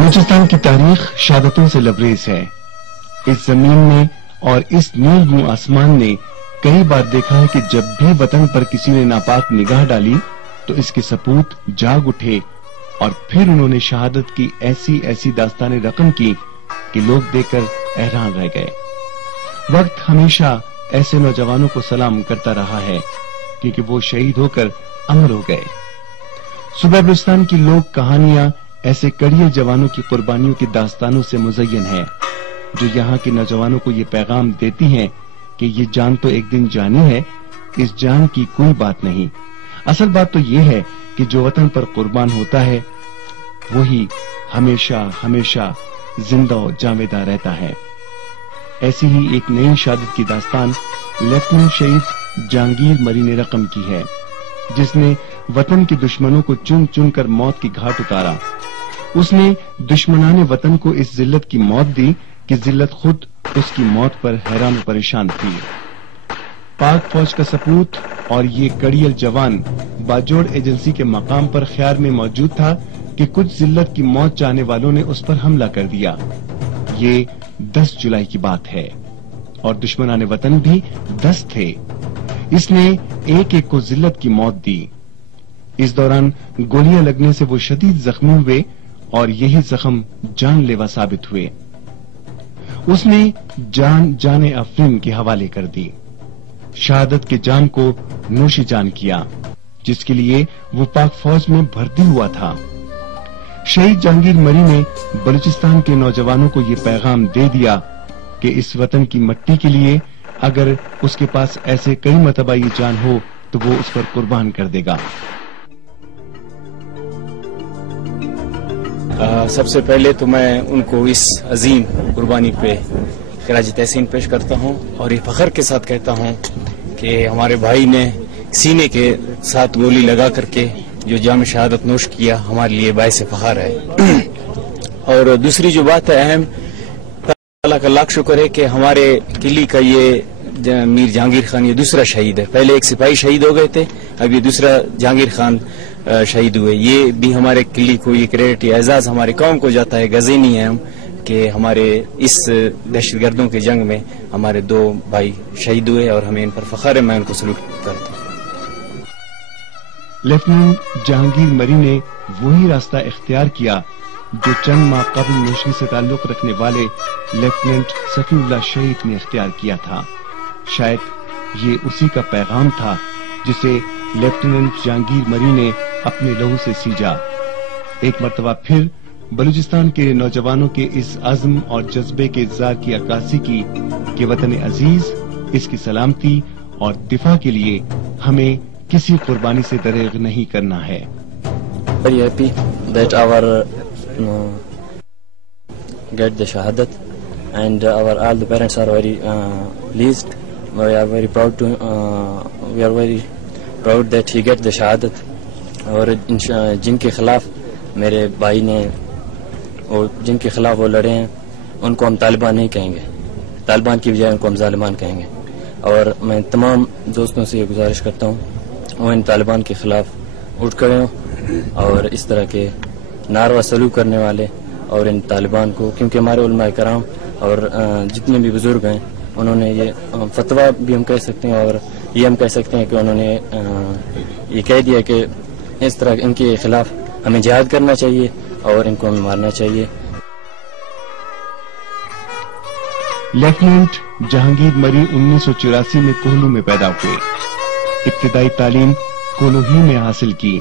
بلوچستان کی تاریخ شہادتوں سے لبریز ہے۔ اس زمین نے اور اس نیل آسمان نے کئی بار دیکھا ہے کہ جب بھی وطن پر کسی نے ناپاک نگاہ ڈالی تو اس کے سپوت جاگ اٹھے اور پھر انہوں نے شہادت کی ایسی ایسی داستانیں رقم کی کہ لوگ دیکھ کر حیران رہ گئے۔ وقت ہمیشہ ایسے نوجوانوں کو سلام کرتا رہا ہے کیونکہ وہ شہید ہو کر امر ہو گئے۔ صوبہ بلوچستان کی لوک کہانیاں ایسے کڑیے جوانوں کی قربانیوں کی داستانوں سے مزین ہے جو یہاں کے نوجوانوں کو یہ پیغام دیتی ہیں کہ یہ جان تو ایک دن جانی ہے، اس جان کی کوئی بات نہیں۔ اصل بات تو یہ ہے کہ جو وطن پر قربان ہوتا ہے وہی ہمیشہ ہمیشہ زندہ و جاویدہ رہتا ہے۔ ایسی ہی ایک نئی شہادت کی داستان لیفٹیننٹ شہید جہانگیر مری نے رقم کی ہے، جس نے وطن کے دشمنوں کو چن چن کر موت کی گھاٹ اتارا۔ اس نے دشمنان وطن کو اس ذلت کی موت دی کہ ذلت خود اس کی موت پر حیران و پریشان تھی۔ پاک فوج کا سپوت اور یہ کڑیل جوان باجوڑ ایجنسی کے مقام پر خیار میں موجود تھا کہ کچھ ذلت کی موت چاہنے والوں نے اس پر حملہ کر دیا۔ یہ 10 جولائی کی بات ہے اور دشمنان وطن بھی 10 تھے۔ اس نے ایک ایک کو ذلت کی موت دی۔ اس دوران گولیاں لگنے سے وہ شدید زخمی ہوئے اور یہی زخم جان لیوا ثابت ہوئے۔ اس نے جان افرین کے حوالے کر دی، شہادت کے جام کو نوشی جان کیا جس کے لیے وہ پاک فوج میں بھرتی ہوا تھا۔ شہید جہانگیر مری نے بلوچستان کے نوجوانوں کو یہ پیغام دے دیا کہ اس وطن کی مٹی کے لیے اگر اس کے پاس ایسے کئی مرتبہ یہ جان ہو تو وہ اس پر قربان کر دے گا۔ سب سے پہلے تو میں ان کو اس عظیم قربانی پہ خراج تحسین پیش کرتا ہوں اور یہ فخر کے ساتھ کہتا ہوں کہ ہمارے بھائی نے سینے کے ساتھ گولی لگا کر کے جو جام شہادت نوش کیا ہمارے لیے باعث فخر ہے۔ اور دوسری جو بات ہے اہم، اللہ کا لاکھ شکر ہے کہ ہمارے قلعے کا یہ میر جہانگیر خان یہ دوسرا شہید ہے۔ پہلے ایک سپاہی شہید ہو گئے تھے، اب یہ دوسرا جہانگیر خان شہید ہوئے۔ یہ بھی ہمارے قلعے کو یہ کریڈٹ یا اعزاز ہمارے قوم کو جاتا ہے، غزینی ہے ہم کہ ہمارے اس دہشت گردوں کے جنگ میں ہمارے 2 بھائی شہید ہوئے اور ہمیں ان پر فخر ہے، میں ان کو سلوٹ کرتا ہوں۔ لیفٹیننٹ جہانگیر مری نے وہی راستہ اختیار کیا جو چند ماہ قبل نوشی سے تعلق رکھنے والے لیفٹیننٹ صفی اللہ شہید نے اختیار کیا تھا۔ شاید یہ اسی کا پیغام تھا جسے لیفٹیننٹ جہانگیر مری نے اپنے لہو سے سیجا۔ ایک مرتبہ پھر بلوچستان کے نوجوانوں کے اس عزم اور جذبے کے اظہار کی عکاسی کی کہ وطن عزیز، اس کی سلامتی اور دفاع کے لیے ہمیں کسی قربانی سے دریغ نہیں کرنا ہے۔ Very happy that our get the shahadat and all the parents are very pleased. We are very proud that he get the shahadat. اور جن کے خلاف میرے بھائی نے اور جن کے خلاف وہ لڑے ہیں ان کو ہم طالبان نہیں کہیں گے، طالبان کی بجائے ان کو ہم ظالمان کہیں گے۔ اور میں تمام دوستوں سے یہ گزارش کرتا ہوں وہ ان طالبان کے خلاف اٹھ کھڑے ہوں اور اس طرح کے ناروا سلوک کرنے والے اور ان طالبان کو، کیونکہ ہمارے علماء کرام اور جتنے بھی بزرگ ہیں انہوں نے یہ فتویٰ بھی ہم کہہ سکتے ہیں اور یہ ہم کہہ سکتے ہیں کہ انہوں نے یہ کہہ دیا کہ اس طرح ان کے خلاف ہمیں جہاد کرنا چاہیے اور ان کو ہمیں مارنا چاہیے۔ لیفٹیننٹ جہانگیر مری 1984 میں کوہلو میں پیدا ہوئے۔ ابتدائی تعلیم کولو ہی میں حاصل کی۔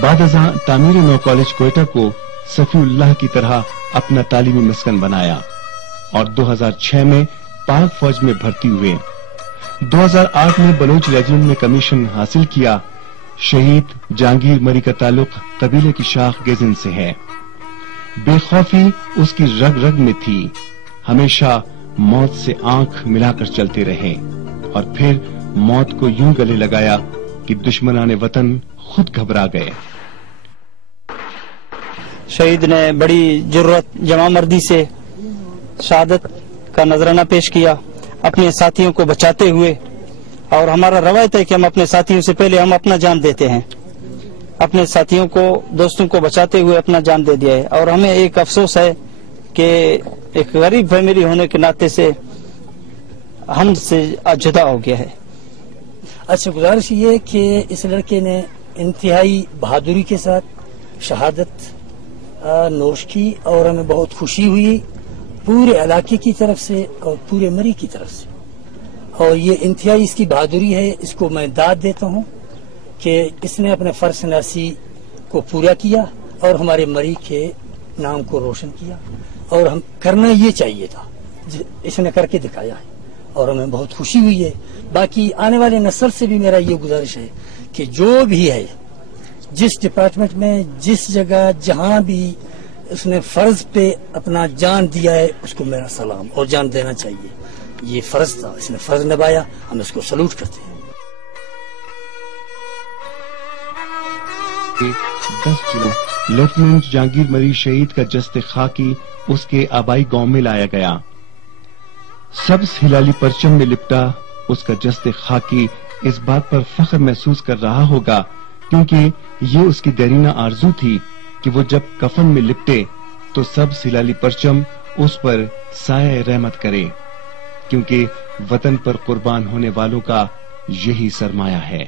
بعد ازاں تعمیر نو کالج کوئٹہ کو صفی اللہ کی طرح اپنا تعلیمی مسکن بنایا اور 2006 میں پاک فوج میں بھرتی ہوئے۔ 2008 میں بلوچ ریجمنٹ میں کمیشن حاصل کیا۔ شہید جہانگیر مری کا تعلق قبیلے کی شاخ گیزن سے ہے۔ بے خوفی اس کی رگ رگ میں تھی، ہمیشہ موت سے آنکھ ملا کر چلتے رہے اور پھر موت کو یوں گلے لگایا کہ دشمنان وطن خود گھبرا گئے۔ شہید نے بڑی جرات جمع مردی سے شہادت کا نذرانہ پیش کیا اپنے ساتھیوں کو بچاتے ہوئے، اور ہمارا روایت ہے کہ ہم اپنے ساتھیوں سے پہلے ہم اپنا جان دیتے ہیں۔ اپنے ساتھیوں کو دوستوں کو بچاتے ہوئے اپنا جان دے دیا ہے، اور ہمیں ایک افسوس ہے کہ ایک غریب فیملی ہونے کے ناطے سے ہم سے جدا ہو گیا ہے۔ اچھا، گزارش یہ کہ اس لڑکے نے انتہائی بہادری کے ساتھ شہادت نوش کی، اور ہمیں بہت خوشی ہوئی پورے علاقے کی طرف سے اور پورے مری کی طرف سے، اور یہ انتہائی اس کی بہادری ہے، اس کو میں داد دیتا ہوں کہ اس نے اپنے فرض ناسی کو پورا کیا اور ہمارے مری کے نام کو روشن کیا، اور ہم کرنا یہ چاہیے تھا، اس نے کر کے دکھایا ہے اور ہمیں بہت خوشی ہوئی ہے۔ باقی آنے والے نسل سے بھی میرا یہ گزارش ہے کہ جو بھی ہے جس ڈپارٹمنٹ میں جس جگہ جہاں بھی اس نے فرض پہ اپنا جان دیا ہے اس کو میرا سلام اور جان دینا چاہیے، یہ فرض تھا، اس نے فرض نبھایا، ہم اس کو سلوٹ کرتے ہیں۔ 10 جون لیفٹیننٹ جہانگیر مری شہید کا جسد خاکی اس کے آبائی گاؤں میں لایا گیا۔ سبز ہلالی پرچم میں لپٹا اس کا جسد خاکی اس بات پر فخر محسوس کر رہا ہوگا کیونکہ یہ اس کی دیرینہ آرزو تھی کہ وہ جب کفن میں لپٹے تو سبز ہلالی پرچم اس پر سایہ رحمت کرے، کیونکہ وطن پر قربان ہونے والوں کا یہی سرمایہ ہے۔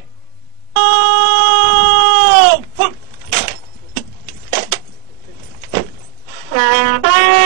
Bye.